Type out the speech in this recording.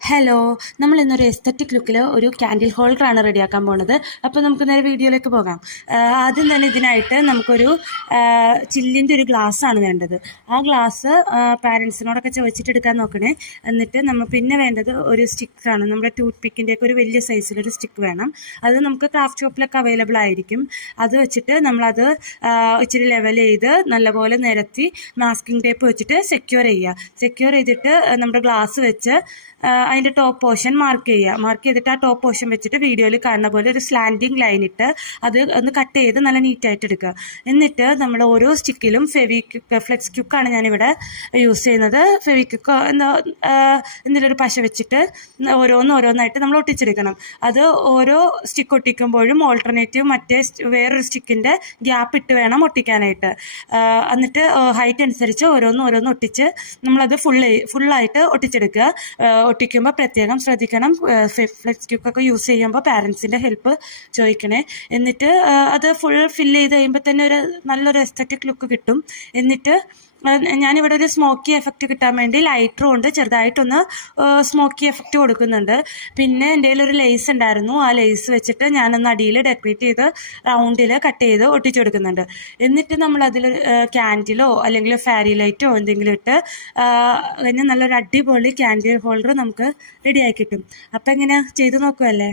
Hello, നമ്മൾ ഇന്നൊരു aesthetic ലുക്കിൽ ഒരു ക്യാൻഡിൽ ഹോൾഡറാണ് റെഡിയാക്കാൻ പോകുന്നത്. അപ്പോൾ നമുക്ക് നേരെ വീഡിയോയിലേക്ക് പോകാം. ആദ്യം തന്നെ ഇതിനായിട്ട് നമുക്കൊരു ചില്ലിൻ്റെ ഒരു ഗ്ലാസ്സാണ് വേണ്ടത്. ആ ഗ്ലാസ് പാരൻസിനോടൊക്കെ ചോദിച്ചിട്ട് എടുക്കാൻ നോക്കണേ. എന്നിട്ട് പിന്നെ വേണ്ടത് ഒരു സ്റ്റിക്കാണ്. നമ്മുടെ ടൂത്ത് പിക്കിൻ്റെയൊക്കെ ഒരു വലിയ സൈസിലൊരു സ്റ്റിക്ക് വേണം. അത് നമുക്ക് ക്രാഫ്റ്റ് ഷോപ്പിലൊക്കെ അവൈലബിൾ ആയിരിക്കും. അത് വെച്ചിട്ട് നമ്മളത് ഇച്ചിരി ലെവൽ ചെയ്ത് നല്ലപോലെ നിരത്തി മാസ്കിംഗ് ടേപ്പ് വെച്ചിട്ട് സെക്യൂർ ചെയ്തിട്ട് നമ്മുടെ ഗ്ലാസ് വെച്ച് അതിൻ്റെ ടോപ്പ് പോർഷൻ മാർക്ക് ചെയ്തിട്ട് ആ ടോപ്പ് പോർഷൻ വെച്ചിട്ട് വീഡിയോയിൽ കാണുന്ന പോലെ ഒരു സ്ലാൻഡിങ് ലൈൻ ഇട്ട് അത് ഒന്ന് കട്ട് ചെയ്ത് നല്ല നീറ്റായിട്ട് എടുക്കുക. എന്നിട്ട് നമ്മൾ ഓരോ സ്റ്റിക്കിലും ഫ്ലെക്സ് ക്യുക്കാണ് ഞാനിവിടെ യൂസ് ചെയ്യുന്നത്. ഫെവിക്യുക്ക് എന്തെങ്കിലൊരു പശ വെച്ചിട്ട് ഓരോന്നായിട്ട് നമ്മൾ ഒട്ടിച്ചെടുക്കണം. അത് ഓരോ സ്റ്റിക്ക് ഒട്ടിക്കുമ്പോഴും ഓൾട്ടർനേറ്റീവ് മറ്റേ വേറൊരു സ്റ്റിക്കിൻ്റെ ഗ്യാപ്പ് ഇട്ട് വേണം ഒട്ടിക്കാനായിട്ട്. എന്നിട്ട് ഹൈറ്റ് അനുസരിച്ച് ഓരോന്ന് ഒട്ടിച്ച് നമ്മളത് ഫുള്ളായിട്ട് ഒട്ടിച്ചെടുക്കുക. ഒട്ടിക്കുമ്പോൾ പ്രത്യേകം ശ്രദ്ധിക്കണം. ഫ്ലെക്സ് ക്യുക്കൊക്കെ യൂസ് ചെയ്യുമ്പോൾ പാരൻസിൻ്റെ ഹെൽപ്പ് ചോദിക്കണേ. എന്നിട്ട് അത് ഫില്ല് ചെയ്ത് കഴിയുമ്പോൾ തന്നെ നല്ലൊരു എസ്തറ്റിക് ലുക്ക് കിട്ടും. എന്നിട്ട് ഞാനിവിടെ ഒരു സ്മോക്കി എഫക്റ്റ് കിട്ടാൻ വേണ്ടി ലൈറ്റർ കൊണ്ട് ചെറുതായിട്ടൊന്ന് സ്മോക്കി എഫക്റ്റ് കൊടുക്കുന്നുണ്ട്. പിന്നെ എൻ്റെ കയ്യിലൊരു ലേസ് ഉണ്ടായിരുന്നു. ആ ലേസ് വെച്ചിട്ട് ഞാനൊന്ന് അടിയിൽ ഡെക്കറേറ്റ് ചെയ്ത് റൗണ്ടിൽ കട്ട് ചെയ്ത് ഒട്ടിച്ചു കൊടുക്കുന്നുണ്ട്. എന്നിട്ട് നമ്മളതിൽ ക്യാൻഡിലോ അല്ലെങ്കിൽ ഫാരി ലൈറ്റോ എന്തെങ്കിലും ഇട്ട് പിന്നെ നല്ലൊരു അടിപൊളി ക്യാൻഡിൽ ഹോൾഡർ നമുക്ക് റെഡിയാക്കി കിട്ടും. അപ്പം എങ്ങനെയാണ് ചെയ്ത് നോക്കുമല്ലേ?